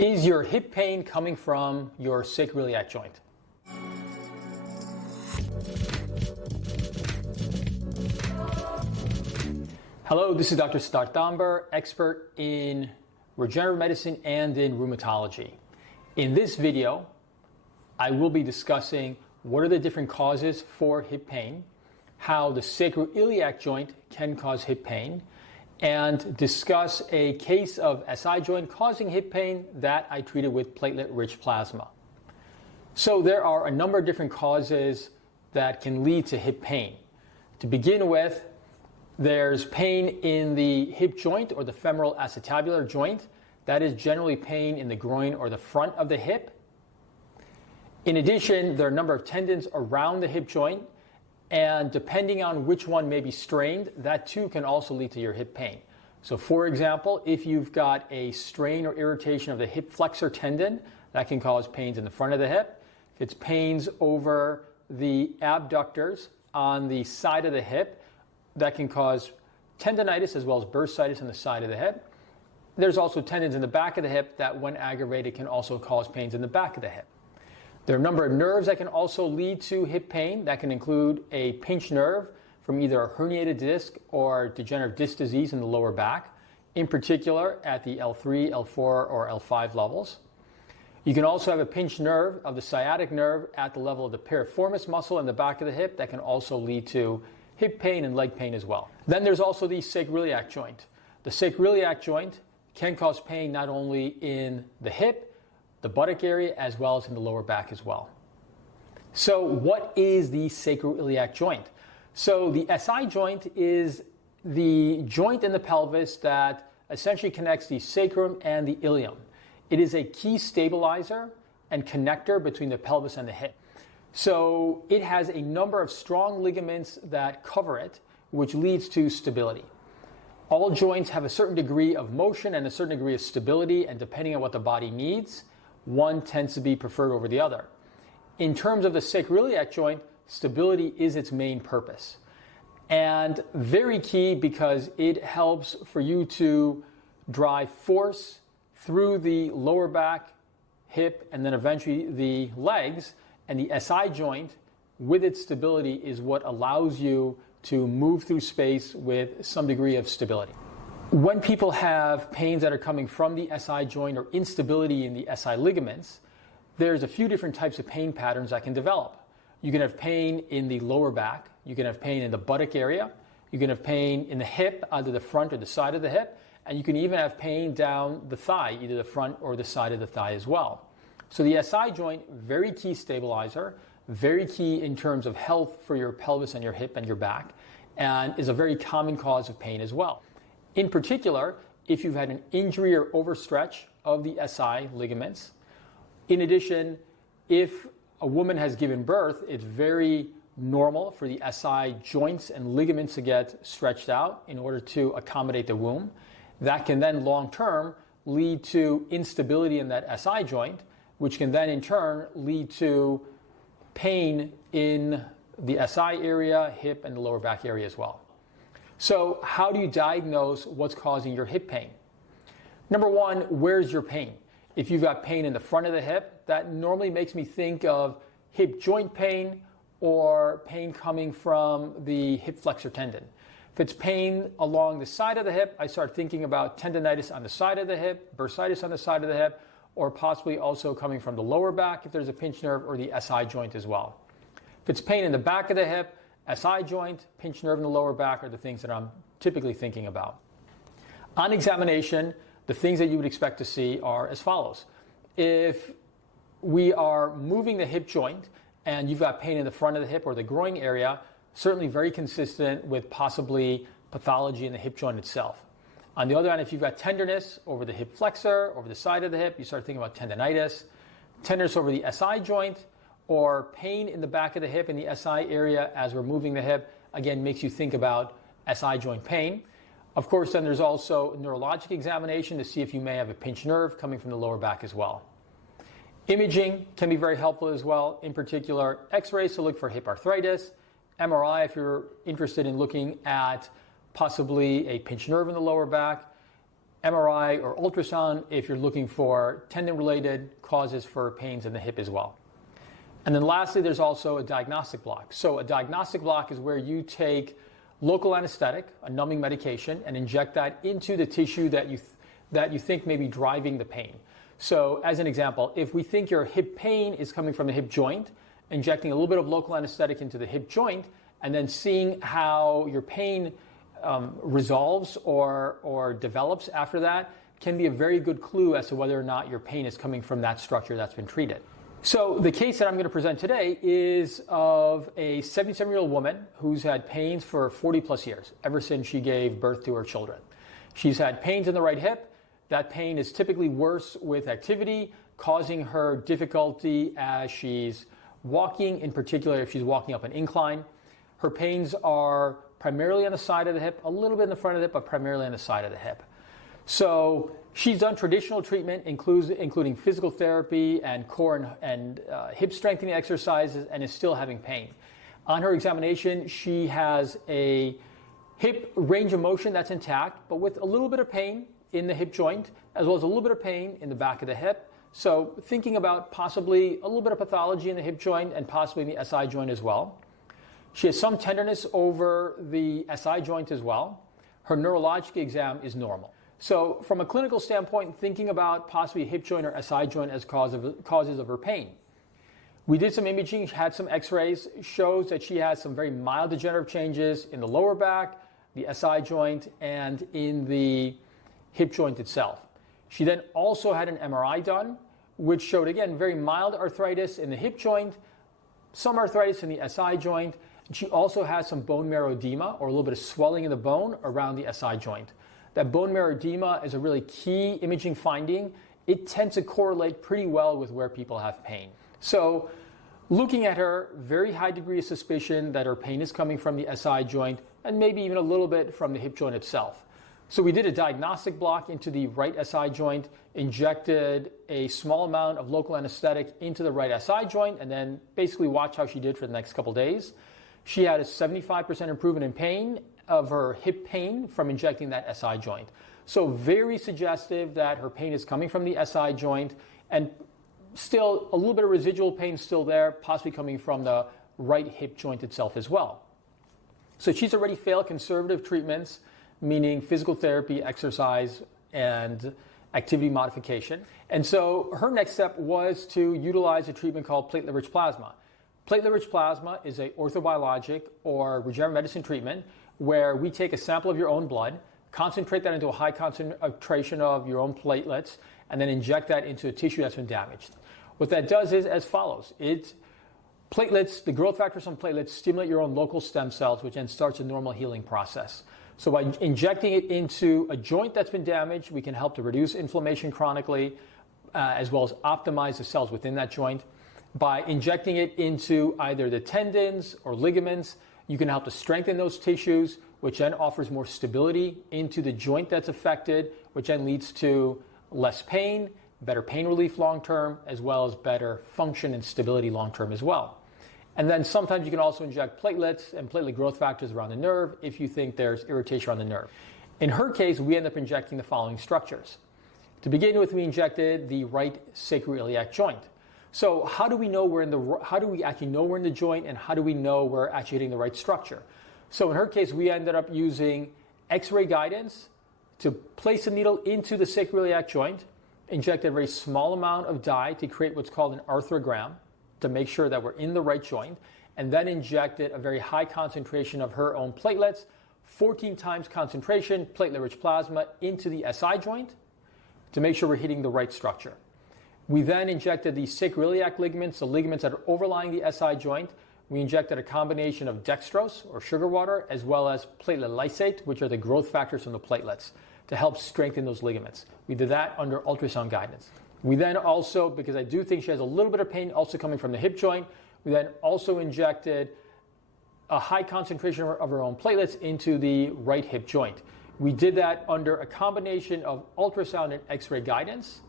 Is your hip pain coming from your sacroiliac joint? Hello, this is Dr. Siddharth Tambar, expert in regenerative medicine and in rheumatology. In this video, I will be discussing what are the different causes for hip pain, how the sacroiliac joint can cause hip pain, and discuss a case of SI joint causing hip pain that I treated with platelet-rich plasma. So there are a number of different causes that can lead to hip pain. To begin with, there's pain in the hip joint or the femoral acetabular joint. That is generally pain in the groin or the front of the hip. In addition, there are a number of tendons around the hip joint, and depending on which one may be strained, that too can also lead to your hip pain. So for example, if you've got a strain or irritation of the hip flexor tendon, that can cause pains in the front of the hip. If it's pains over the abductors on the side of the hip, that can cause tendinitis as well as bursitis on the side of the hip. There's also tendons in the back of the hip that, when aggravated, can also cause pains in the back of the hip. There are a number of nerves that can also lead to hip pain. That can include a pinched nerve from either a herniated disc or degenerative disc disease in the lower back, in particular at the L3, L4, or L5 levels. You can also have a pinched nerve of the sciatic nerve at the level of the piriformis muscle in the back of the hip. That can also lead to hip pain and leg pain as well. Then there's also the sacroiliac joint. The sacroiliac joint can cause pain not only in the hip, the buttock area, as well as in the lower back as well. So what is the sacroiliac joint? So the SI joint is the joint in the pelvis that essentially connects the sacrum and the ilium. It is a key stabilizer and connector between the pelvis and the hip. So it has a number of strong ligaments that cover it, which leads to stability. All joints have a certain degree of motion and a certain degree of stability, and depending on what the body needs, one tends to be preferred over the other. In terms of the sacroiliac joint, stability is its main purpose. And very key because it helps for you to drive force through the lower back, hip, and then eventually the legs. And the SI joint, with its stability, is what allows you to move through space with some degree of stability. When people have pains that are coming from the SI joint or instability in the SI ligaments, there's a few different types of pain patterns that can develop. You can have pain in the lower back, you can have pain in the buttock area, you can have pain in the hip, either the front or the side of the hip, and you can even have pain down the thigh, either the front or the side of the thigh as well. So the SI joint, very key stabilizer, very key in terms of health for your pelvis and your hip and your back, and is a very common cause of pain as well. In particular, if you've had an injury or overstretch of the SI ligaments. In addition, if a woman has given birth, it's very normal for the SI joints and ligaments to get stretched out in order to accommodate the womb. That can then long-term lead to instability in that SI joint, which can then in turn lead to pain in the SI area, hip, and the lower back area as well. So how do you diagnose what's causing your hip pain? Number one, where's your pain? If you've got pain in the front of the hip, that normally makes me think of hip joint pain or pain coming from the hip flexor tendon. If it's pain along the side of the hip, I start thinking about tendinitis on the side of the hip, bursitis on the side of the hip, or possibly also coming from the lower back if there's a pinched nerve, or the SI joint as well. If it's pain in the back of the hip, SI joint, pinched nerve in the lower back are the things that I'm typically thinking about. On examination, the things that you would expect to see are as follows. If we are moving the hip joint and you've got pain in the front of the hip or the groin area, certainly very consistent with possibly pathology in the hip joint itself. On the other hand, if you've got tenderness over the hip flexor, over the side of the hip, you start thinking about tendinitis. Tenderness over the SI joint, or pain in the back of the hip in the SI area as we're moving the hip, again, makes you think about SI joint pain. Of course, then there's also neurologic examination to see if you may have a pinched nerve coming from the lower back as well. Imaging can be very helpful as well, in particular x-rays to look for hip arthritis, MRI if you're interested in looking at possibly a pinched nerve in the lower back, MRI or ultrasound if you're looking for tendon-related causes for pains in the hip as well. And then lastly, there's also a diagnostic block. So a diagnostic block is where you take local anesthetic, a numbing medication, and inject that into the tissue that you think may be driving the pain. So as an example, if we think your hip pain is coming from the hip joint, injecting a little bit of local anesthetic into the hip joint, and then seeing how your pain resolves or develops after that can be a very good clue as to whether or not your pain is coming from that structure that's been treated. So the case that I'm going to present today is of a 77-year-old woman who's had pains for 40 plus years, ever since she gave birth to her children. She's had pains in the right hip. That pain is typically worse with activity, causing her difficulty as she's walking, in particular if she's walking up an incline. Her pains are primarily on the side of the hip, a little bit in the front of the hip, but primarily on the side of the hip. So she's done traditional treatment, including physical therapy and core and hip strengthening exercises, and is still having pain. On her examination, she has a hip range of motion that's intact, but with a little bit of pain in the hip joint, as well as a little bit of pain in the back of the hip. So thinking about possibly a little bit of pathology in the hip joint and possibly in the SI joint as well. She has some tenderness over the SI joint as well. Her neurologic exam is normal. So from a clinical standpoint, thinking about possibly hip joint or SI joint as causes of her pain. We did some imaging, had some x-rays, shows that she has some very mild degenerative changes in the lower back, the SI joint, and in the hip joint itself. She then also had an MRI done, which showed, again, very mild arthritis in the hip joint, some arthritis in the SI joint. She also has some bone marrow edema, or a little bit of swelling in the bone around the SI joint. That bone marrow edema is a really key imaging finding. It tends to correlate pretty well with where people have pain. So looking at her, very high degree of suspicion that her pain is coming from the SI joint and maybe even a little bit from the hip joint itself. So we did a diagnostic block into the right SI joint, injected a small amount of local anesthetic into the right SI joint, and then basically watched how she did for the next couple days. She had a 75% improvement in pain of her hip pain from injecting that SI joint. So very suggestive that her pain is coming from the SI joint, and still a little bit of residual pain still there, possibly coming from the right hip joint itself as well. So she's already failed conservative treatments, meaning physical therapy, exercise, and activity modification. And so her next step was to utilize a treatment called platelet-rich plasma. Platelet-rich plasma is an orthobiologic or regenerative medicine treatment where we take a sample of your own blood, concentrate that into a high concentration of your own platelets, and then inject that into a tissue that's been damaged. What that does is as follows. Platelets, the growth factors on platelets stimulate your own local stem cells, which then starts a normal healing process. So by injecting it into a joint that's been damaged, we can help to reduce inflammation chronically, as well as optimize the cells within that joint. By injecting it into either the tendons or ligaments, you can help to strengthen those tissues, which then offers more stability into the joint that's affected, which then leads to less pain, better pain relief long-term, as well as better function and stability long-term as well. And then sometimes you can also inject platelets and platelet growth factors around the nerve if you think there's irritation around the nerve. In her case, we end up injecting the following structures. To begin with, we injected the right sacroiliac joint. So how do we know how do we actually know we're in the joint, and how do we know we're actually hitting the right structure? So in her case, we ended up using X-ray guidance to place a needle into the sacroiliac joint, inject a very small amount of dye to create what's called an arthrogram to make sure that we're in the right joint, and then injected a very high concentration of her own platelets, 14 times concentration, platelet-rich plasma into the SI joint to make sure we're hitting the right structure. We then injected the sacroiliac ligaments, the ligaments that are overlying the SI joint. We injected a combination of dextrose or sugar water, as well as platelet lysate, which are the growth factors from the platelets, to help strengthen those ligaments. We did that under ultrasound guidance. We then also, because I do think she has a little bit of pain also coming from the hip joint, we then also injected a high concentration of her own platelets into the right hip joint. We did that under a combination of ultrasound and X-ray guidance.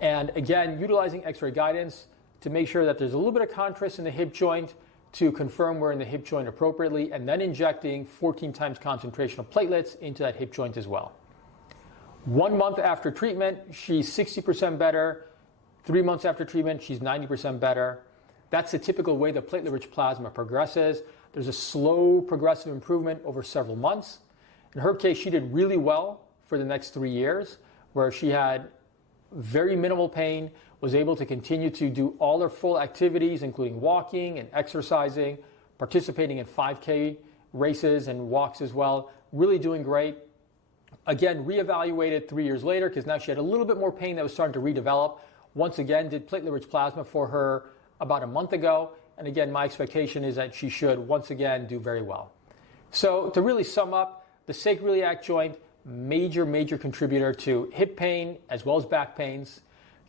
And again, utilizing X-ray guidance to make sure that there's a little bit of contrast in the hip joint to confirm we're in the hip joint appropriately, and then injecting 14 times concentration of platelets into that hip joint as well. 1 month after treatment, she's 60% better. 3 months after treatment, she's 90% better. That's the typical way the platelet-rich plasma progresses. There's a slow progressive improvement over several months. In her case, she did really well for the next 3 years, where she had very minimal pain, was able to continue to do all her full activities, including walking and exercising, participating in 5K races and walks as well, really doing great. Again, reevaluated 3 years later because now she had a little bit more pain that was starting to redevelop. Once again, did platelet-rich plasma for her about a month ago. And again, my expectation is that she should once again do very well. So to really sum up, the sacroiliac joint, major contributor to hip pain as well as back pains.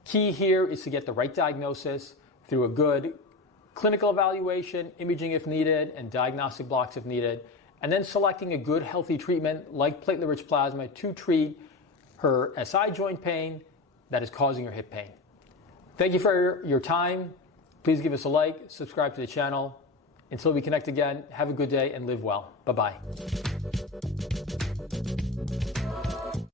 Key here is to get the right diagnosis through a good clinical evaluation, imaging if needed, and diagnostic blocks if needed, and then selecting a good healthy treatment like platelet-rich plasma to treat her SI joint pain that is causing her hip pain. Thank you for your time. Please give us a like, subscribe to the channel. Until we connect again, have a good day and live well. Bye-bye.